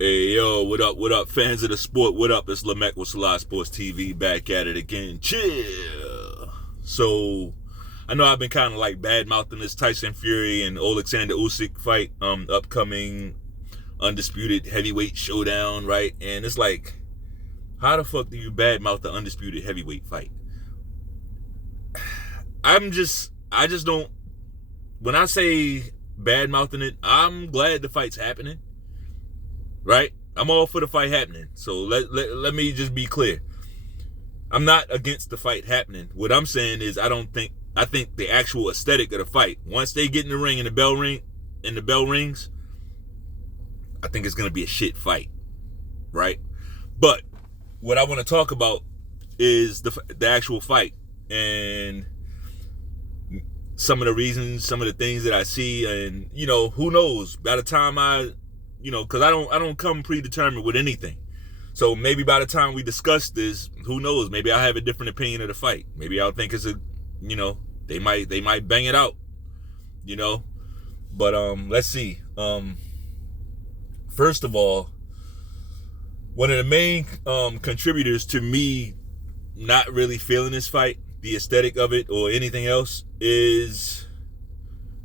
Hey, yo, what up, fans of the sport? What up? It's Lamech with Selah Sports TV, back at it again. Chill. So, I know I've been kind of like bad-mouthing this Tyson Fury and Oleksandr Usyk fight, upcoming undisputed heavyweight showdown, right? And it's like, how the fuck do you bad-mouth the undisputed heavyweight fight? I just don't, when I say bad-mouthing it, I'm glad the fight's happening. Right? I'm all for the fight happening. So let me just be clear. I'm not against the fight happening. What I'm saying is I think the actual aesthetic of the fight, once they get in the ring and the bell rings, I think it's gonna be a shit fight. Right? But what I want to talk about is the actual fight and some of the reasons, some of the things that I see, and who knows? By the time because I don't come predetermined with anything. So maybe by the time we discuss this, who knows? Maybe I'll have a different opinion of the fight. Maybe I'll think they might bang it out, But let's see. First of all, one of the main contributors to me not really feeling this fight, the aesthetic of it or anything else, is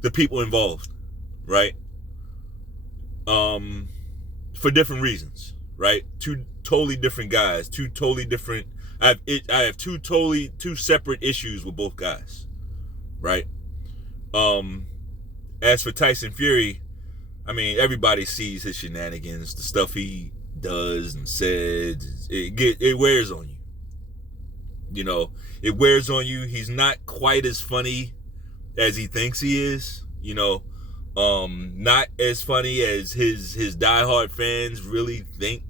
the people involved, right? For different reasons, right? Two totally different guys, two totally different. I have two separate issues with both guys, right? As for Tyson Fury, I mean, everybody sees his shenanigans, the stuff he does and says. It wears on you. It wears on you. He's not quite as funny as he thinks he is, not as funny as his diehard fans really think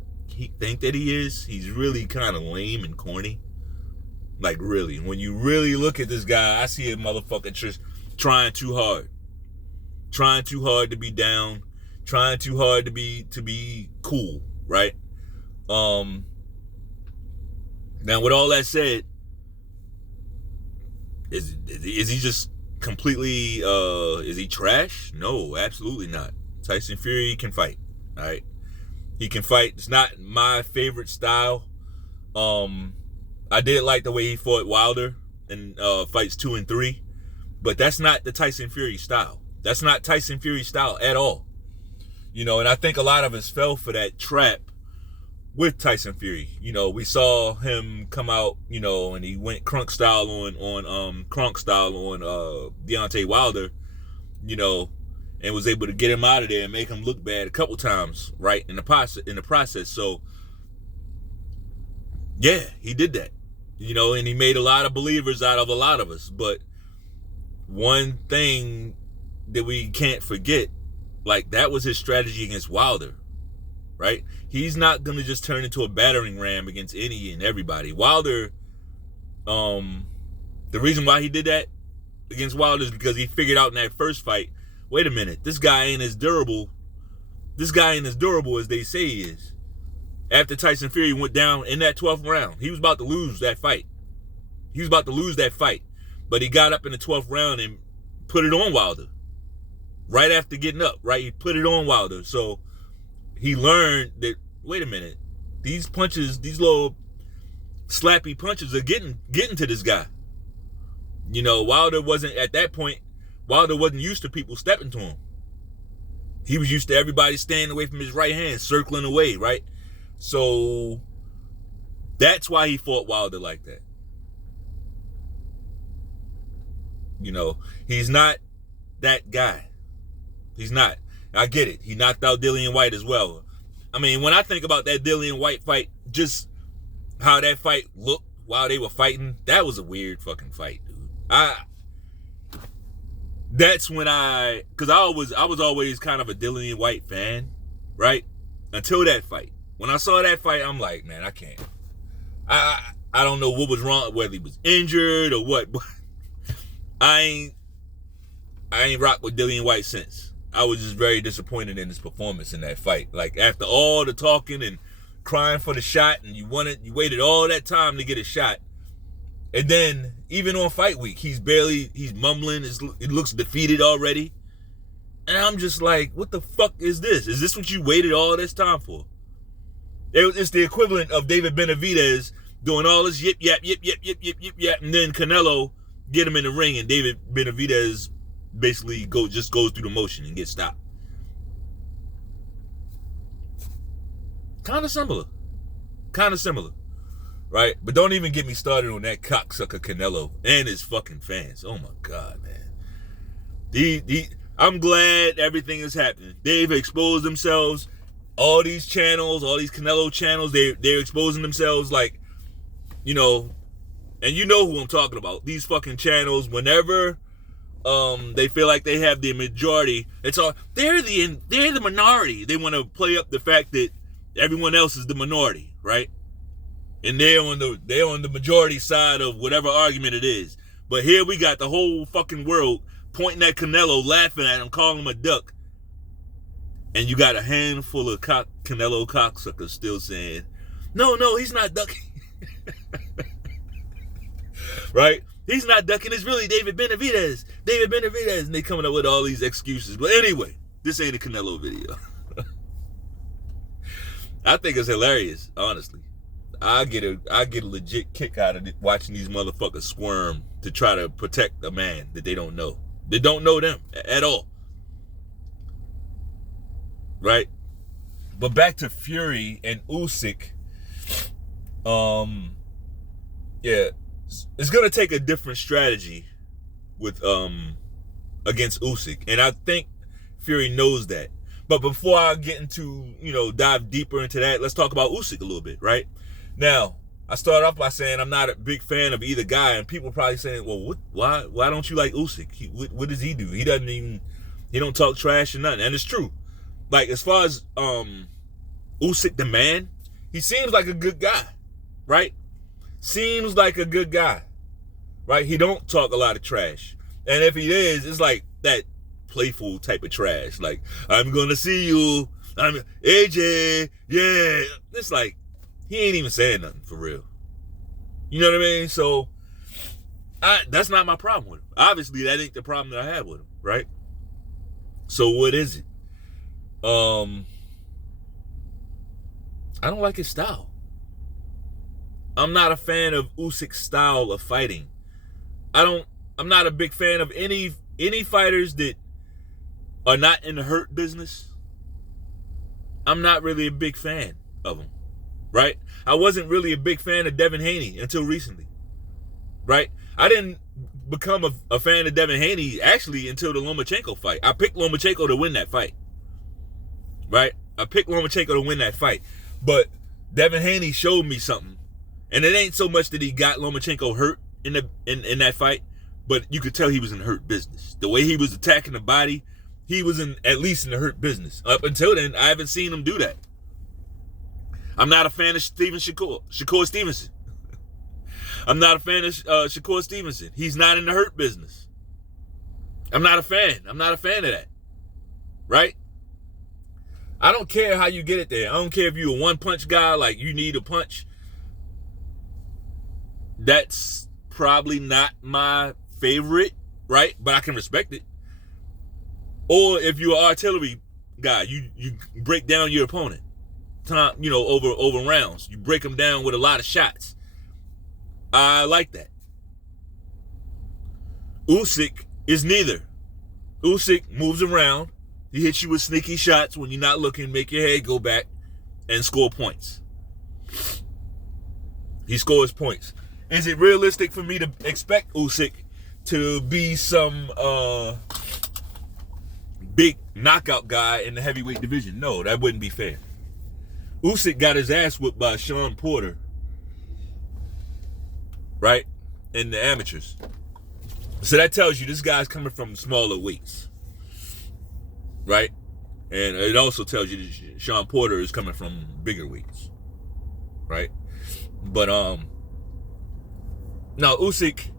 that he is. He's really kind of lame and corny. Like, really, when you really look at this guy, I see a motherfucker just trying too hard to be down, trying too hard to be cool, right? Now, with all that said, is he just completely, is he trash? No, absolutely not. Tyson Fury can fight. All right, he can fight. It's not my favorite style. I did like the way he fought Wilder in fights 2 and 3, but that's not the Tyson Fury style. That's not Tyson Fury style at all. And I think a lot of us fell for that trap with Tyson Fury. We saw him come out, and he went Kronk style on Deontay Wilder, and was able to get him out of there and make him look bad a couple times, right, in the process. So yeah, he did that. And he made a lot of believers out of a lot of us. But one thing that we can't forget, like, that was his strategy against Wilder. Right? He's not going to just turn into a battering ram against any and everybody. Wilder, the reason why he did that against Wilder is because he figured out in that first fight, wait a minute, this guy ain't as durable as they say he is. After Tyson Fury went down in that 12th round, he was about to lose that fight. But he got up in the 12th round and put it on Wilder. Right after getting up, right? He put it on Wilder. So he learned that, wait a minute, these punches, these little slappy punches are getting to this guy. Wilder wasn't, at that point, Wilder wasn't used to people stepping to him. He was used to everybody staying away from his right hand, circling away, right? So that's why he fought Wilder like that. He's not that guy. He's not. I get it. He knocked out Dillian White as well. I mean, when I think about that Dillian White fight, just how that fight looked while they were fighting, that was a weird fucking fight, dude. Because I was always kind of a Dillian White fan, right? Until that fight. When I saw that fight, I'm like, man, I can't. I don't know what was wrong, whether he was injured or what, but I ain't rocked with Dillian White since. I was just very disappointed in his performance in that fight. Like, after all the talking and crying for the shot, and you waited all that time to get a shot, and then even on fight week, he's mumbling. It looks defeated already, and I'm just like, what the fuck is this? Is this what you waited all this time for? It's the equivalent of David Benavidez doing all this yip, yap, yip, yip, yip, yip, yip, yap, and then Canelo get him in the ring, and David Benavidez basically just goes through the motion and gets stopped. Kind of similar, right? But don't even get me started on that cocksucker Canelo and his fucking fans. Oh my God, man. I'm glad everything is happening. They've exposed themselves. All these channels, all these Canelo channels, they're exposing themselves like, you know, and you know who I'm talking about. These fucking channels, whenever they feel like they have the majority, they're the minority. They want to play up the fact that everyone else is the minority, right? And they're on the majority side of whatever argument it is. But here we got the whole fucking world pointing at Canelo, laughing at him, calling him a duck. And you got a handful of Canelo cocksuckers still saying, no, he's not ducking. Right? He's not ducking. It's really David Benavidez. And they coming up with all these excuses. But anyway, this ain't a Canelo video. I think it's hilarious, honestly. I get a legit kick out of watching these motherfuckers squirm to try to protect a man that they don't know. They don't know them at all. Right? But back to Fury and Usyk. Yeah, it's gonna take a different strategy with against Usyk, and I think Fury knows that. But before I get into, dive deeper into that, let's talk about Usyk a little bit, right? Now, I start off by saying I'm not a big fan of either guy, and people are probably saying, well, why don't you like Usyk? What does he do? He don't talk trash or nothing, and it's true. Like, as far as Usyk the man, he seems like a good guy, right? Seems like a good guy, right? He don't talk a lot of trash. And if he is, it's like that playful type of trash. Like, I'm going to see you. I'm AJ. Yeah. It's like, he ain't even saying nothing for real. You know what I mean? So, that's not my problem with him. Obviously, that ain't the problem that I have with him, right? So, what is it? I don't like his style. I'm not a fan of Usyk's style of fighting. I'm not a big fan of any fighters that are not in the hurt business. I'm not really a big fan of them, right? I wasn't really a big fan of Devin Haney until recently, right? I didn't become a fan of Devin Haney actually until the Lomachenko fight. I picked Lomachenko to win that fight. Right? I picked Lomachenko to win that fight. But Devin Haney showed me something. And it ain't so much that he got Lomachenko hurt in that fight, but you could tell he was in hurt business. The way he was attacking the body, he was at least in the hurt business. Up until then, I haven't seen him do that. I'm not a fan of Shakur Stevenson. I'm not a fan of Shakur Stevenson. He's not in the hurt business. I'm not a fan of that. Right? I don't care how you get it there. I don't care if you're a one-punch guy, like you need a punch. That's probably not my favorite, right? But I can respect it. Or if you're an artillery guy, you break down your opponent. Over rounds. You break them down with a lot of shots. I like that. Usyk is neither. Usyk moves around. He hits you with sneaky shots when you're not looking, make your head go back, and score points. He scores points. Is it realistic for me to expect Usyk to be some big knockout guy in the heavyweight division? No, that wouldn't be fair. Usyk got his ass whipped by Shawn Porter, right, in the amateurs. So that tells you this guy's coming from smaller weights. Right? And it also tells you that Shawn Porter is coming from bigger weights. Right? But now Usyk,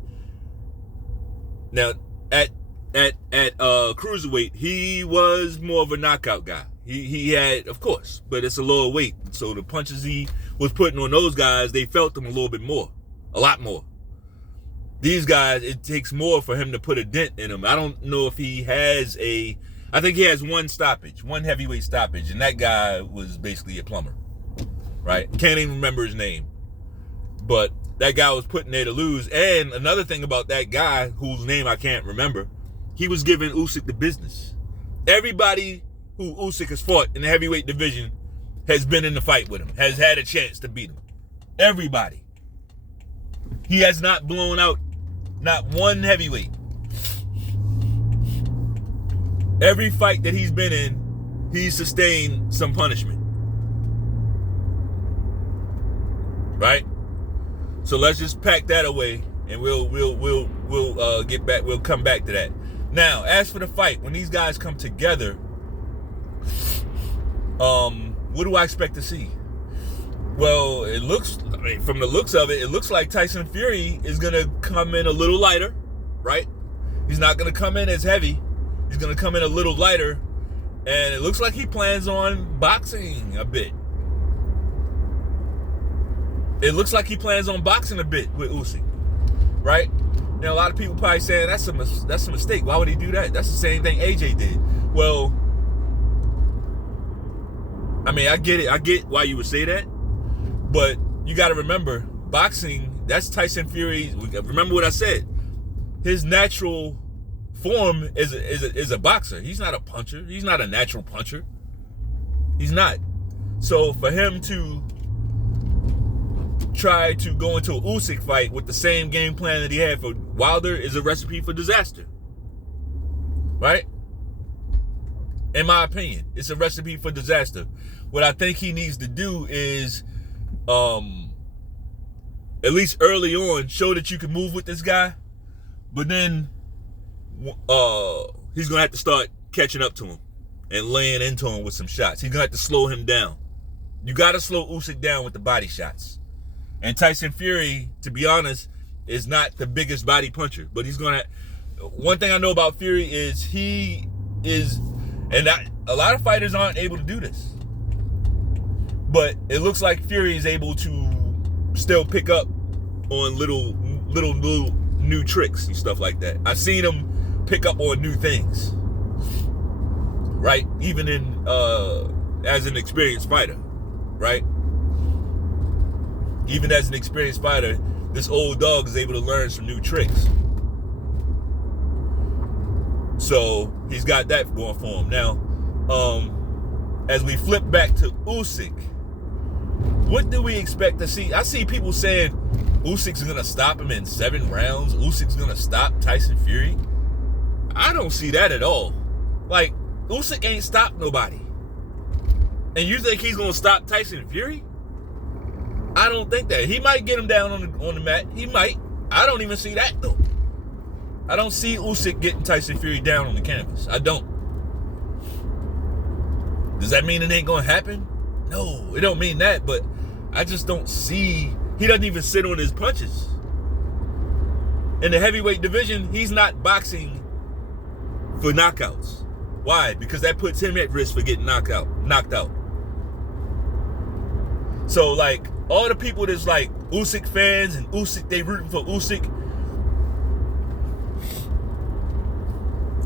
now at cruiserweight, he was more of a knockout guy. He had, of course, but it's a lower weight. So the punches he was putting on those guys, they felt them a little bit more. A lot more. These guys, it takes more for him to put a dent in them. I don't know if he has I think he has one heavyweight stoppage, and that guy was basically a plumber. right? Can't even remember his name. But that guy was put in there to lose. And another thing about that guy, whose name I can't remember, he was giving Usyk the business. Everybody who Usyk has fought in the heavyweight division has been in the fight with him, has had a chance to beat him. Everybody. He has not blown out not one heavyweight. Every fight that he's been in, he's sustained some punishment. Right? So let's just pack that away, and we'll get back. We'll come back to that. Now, as for the fight, when these guys come together, what do I expect to see? Well, from the looks of it, it looks like Tyson Fury is gonna come in a little lighter, right? He's not gonna come in as heavy. He's gonna come in a little lighter, and it looks like he plans on boxing a bit. It looks like he plans on boxing a bit with Usyk, right? Now, a lot of people probably saying that's a mistake. Why would he do that? That's the same thing AJ did. Well, I mean, I get it. I get why you would say that, but you got to remember, boxing, that's Tyson Fury. Remember what I said. His natural form is a boxer. He's not a puncher. He's not a natural puncher. He's not. So for him to try to go into an Usyk fight with the same game plan that he had for Wilder is a recipe for disaster. Right? In my opinion, it's a recipe for disaster. What I think he needs to do is, at least early on, show that you can move with this guy, but then he's going to have to start catching up to him and laying into him with some shots. He's going to have to slow him down. You got to slow Usyk down with the body shots. And Tyson Fury, to be honest, is not the biggest body puncher. But he's going to... One thing I know about Fury is he is... And a lot of fighters aren't able to do this. But it looks like Fury is able to still pick up on little new tricks and stuff like that. I've seen him pick up on new things. Right? Even as an experienced fighter. Right? Even as an experienced fighter, this old dog is able to learn some new tricks. So he's got that going for him. Now, as we flip back to Usyk, what do we expect to see? I see people saying Usyk's going to stop him in 7 rounds. Usyk's going to stop Tyson Fury. I don't see that at all. Like, Usyk ain't stopped nobody. And you think he's going to stop Tyson Fury? I don't think that. He might get him down on the mat. He might. I don't even see that, though. I don't see Usyk getting Tyson Fury down on the canvas. I don't. Does that mean it ain't going to happen? No, it don't mean that, but I just don't see... He doesn't even sit on his punches. In the heavyweight division, he's not boxing for knockouts. Why? Because that puts him at risk for getting knocked out. So, like, all the people that's like Usyk fans and Usyk, they rooting for Usyk,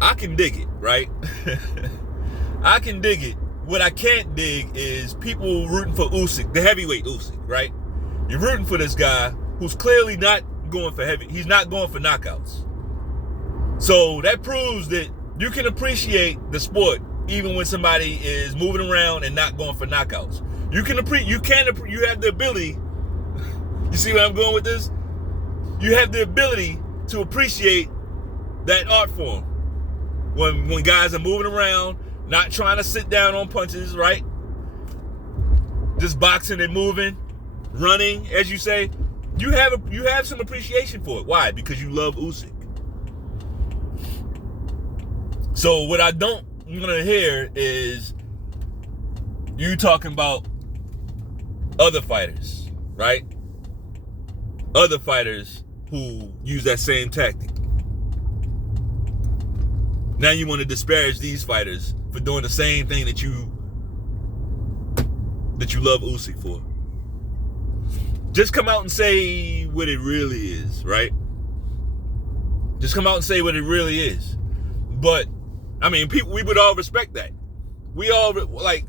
I can dig it, right? I can dig it. What I can't dig is people rooting for Usyk, the heavyweight Usyk, right? You're rooting for this guy who's clearly not going for heavy. He's not going for knockouts. So that proves that you can appreciate the sport even when somebody is moving around and not going for knockouts. You have the ability. You see where I'm going with this? You have the ability to appreciate that art form. When guys are moving around, not trying to sit down on punches, right? Just boxing and moving, running, as you say. You have some appreciation for it. Why? Because you love Usyk. So what I don't want to hear is you talking about other fighters, right? Other fighters who use that same tactic. Now you want to disparage these fighters for doing the same thing that you love Usyk for. Just come out and say what it really is, right? Just come out and say what it really is. But, I mean, people, we would all respect that. We all, like,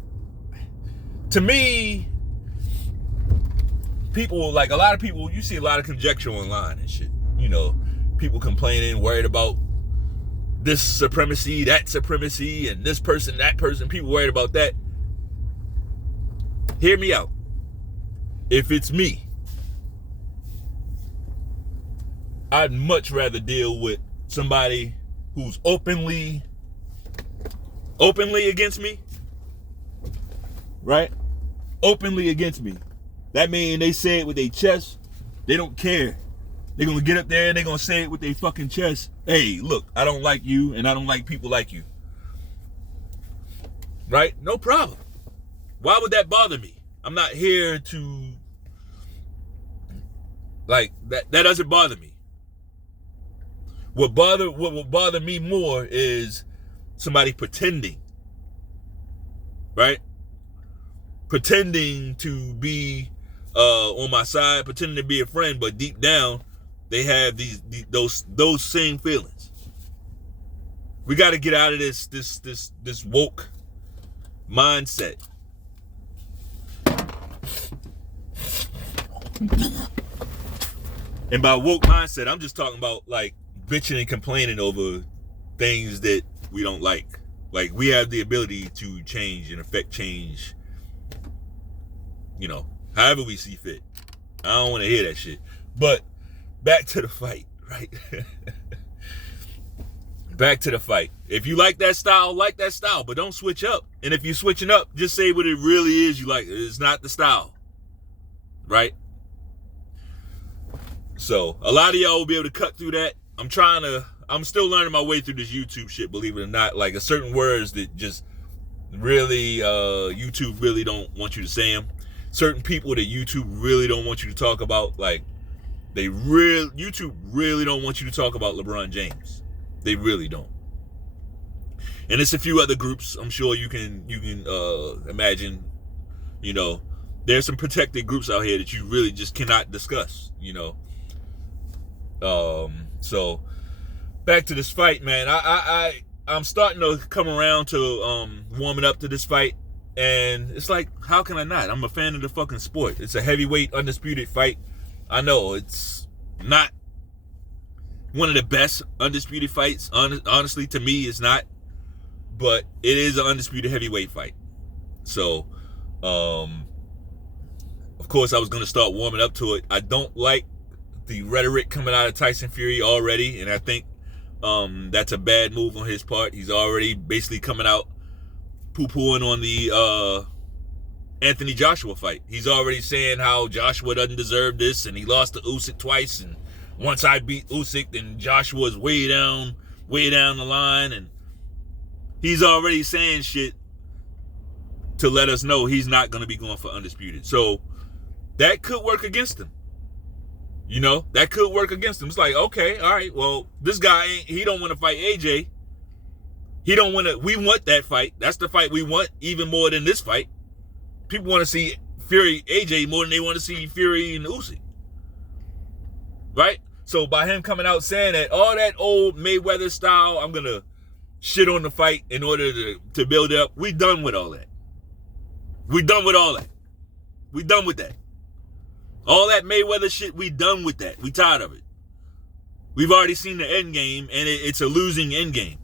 to me, people, like a lot of people, you see a lot of conjecture online and shit. You know, people complaining, worried about this supremacy, that supremacy, and this person, that person. People worried about that. Hear me out. If it's me, I'd much rather deal with somebody who's openly against me, right? Openly against me. That means they say it with their chest. They don't care. They're going to get up there and they're going to say it with their fucking chest. Hey, look, I don't like you and I don't like people like you. Right? No problem. Why would that bother me? I'm not here to, like, that doesn't bother me. What would bother me more is somebody pretending, right? Pretending to be on my side, pretending to be a friend, but deep down they have those same feelings. We got to get out of this woke mindset. And by woke mindset, I'm just talking about like bitching and complaining over things that we don't like. Like, we have the ability to change and affect change, you know, however we see fit. I don't want to hear that shit. But back to the fight, right? Back to the fight. If you like that style, but don't switch up. And if you're switching up, just say what it really is you like. It's not the style, right? So a lot of y'all will be able to cut through that. I'm still learning my way through this YouTube shit, believe it or not. Like, a certain words that just really, YouTube really don't want you to say them. Certain people that YouTube really don't want you to talk about, like, YouTube really don't want you to talk about LeBron James. They really don't. And it's a few other groups I'm sure you can imagine, you know. There's some protected groups out here that you really just cannot discuss, you know. So back to this fight, man. I'm starting to come around to warming up to this fight, and it's like, how can I not? I'm a fan of the fucking sport. It's a heavyweight undisputed fight. I know it's not one of the best undisputed fights. Honestly, to me, it's not, but it is an undisputed heavyweight fight. So, of course, I was going to start warming up to it. I don't like the rhetoric coming out of Tyson Fury already, and I think that's a bad move on his part. He's already basically coming out poo-pooing on the Anthony Joshua fight. He's already saying how Joshua doesn't deserve this, and he lost to Usyk twice, and once I beat Usyk, then Joshua's way down the line, and he's already saying shit to let us know he's not going to be going for undisputed. So that could work against him. You know, that could work against him. It's like, okay, all right, well, this guy, he don't want to fight AJ. We want that fight. That's the fight we want, even more than this fight. People want to see Fury, AJ, more than they want to see Fury and Usyk. Right? So by him coming out saying that, all that old Mayweather style, I'm going to shit on the fight in order to build it up, we done with all that. We done with all that. We done with that. All that Mayweather shit, we done with that. We tired of it. We've already seen the end game, and it's a losing end game.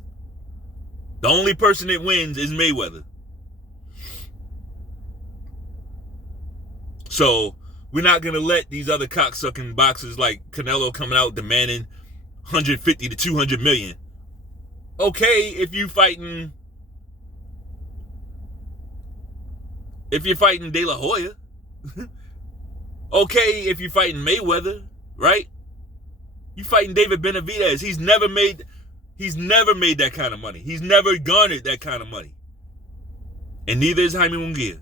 The only person that wins is Mayweather. So we're not going to let these other cocksucking boxers like Canelo coming out demanding 150 to 200 million. Okay, if you're fighting De La Hoya. Okay, if you're fighting Mayweather, right? You fighting David Benavidez. He's never made that kind of money. He's never garnered that kind of money. And neither is Jaime Munguia.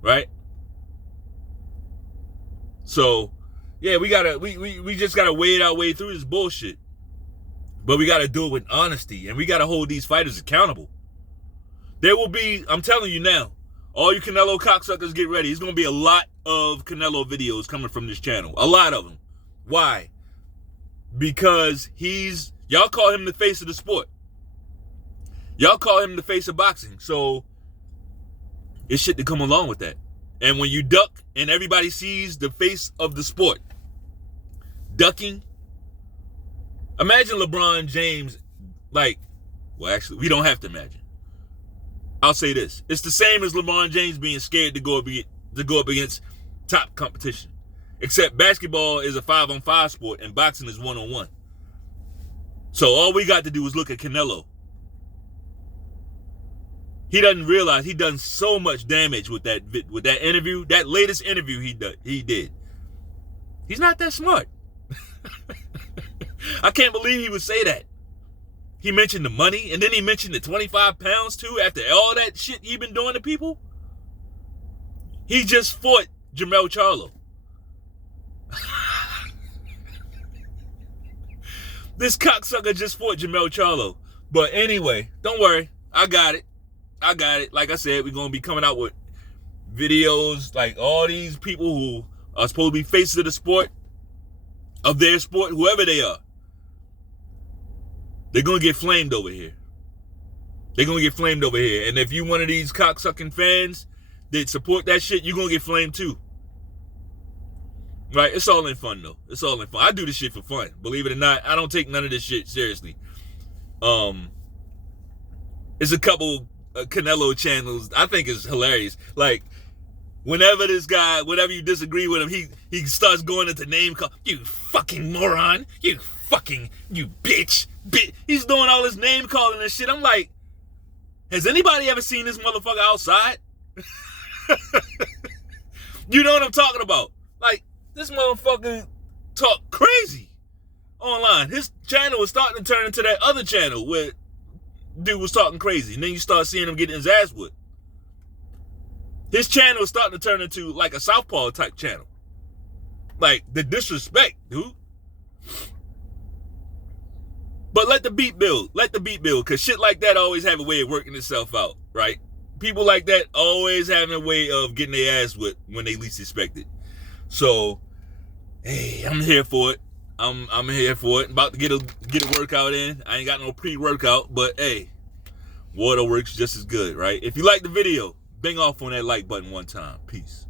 Right? So, yeah, we just gotta wade our way through this bullshit. But we gotta do it with honesty, and we gotta hold these fighters accountable. There will be, I'm telling you now, all you Canelo cocksuckers, get ready. There's going to be a lot of Canelo videos coming from this channel. A lot of them. Why? Because y'all call him the face of the sport. Y'all call him the face of boxing. So, it's shit to come along with that. And when you duck and everybody sees the face of the sport, ducking, imagine LeBron James, actually, we don't have to imagine. I'll say this. It's the same as LeBron James being scared to go up against top competition. Except basketball is a 5-on-5 sport and boxing is 1-on-1. So all we got to do is look at Canelo. He doesn't realize he done so much damage with that interview, that latest interview he did. He's not that smart. I can't believe he would say that. He mentioned the money, and then he mentioned the 25 pounds too, after all that shit he been doing to people. He just fought Jermell Charlo. This cocksucker just fought Jermell Charlo. But anyway, don't worry. I got it. Like I said, we're going to be coming out with videos, like all these people who are supposed to be faces of the sport, of their sport, whoever they are. They're going to get flamed over here. And if you one of these cocksucking fans that support that shit, you're going to get flamed too. Right? It's all in fun, though. I do this shit for fun. Believe it or not, I don't take none of this shit seriously. It's a couple Canelo channels. I think it's hilarious. Like, whenever you disagree with him, he starts going into name call. You fucking moron. You bitch. He's doing all this name calling and shit. I'm like, has anybody ever seen this motherfucker outside? You know what I'm talking about? Like, this motherfucker talk crazy online. His channel was starting to turn into that other channel where dude was talking crazy. And then you start seeing him getting his ass whipped. His channel is starting to turn into like a Southpaw type channel. Like, the disrespect, dude. But let the beat build, because shit like that always have a way of working itself out, right? People like that always having a way of getting their ass whipped when they least expect it. So, hey, I'm here for it. I'm here for it. About to get a workout in. I ain't got no pre-workout, but hey, water works just as good, right? If you like the video, bang off on that like button one time. Peace.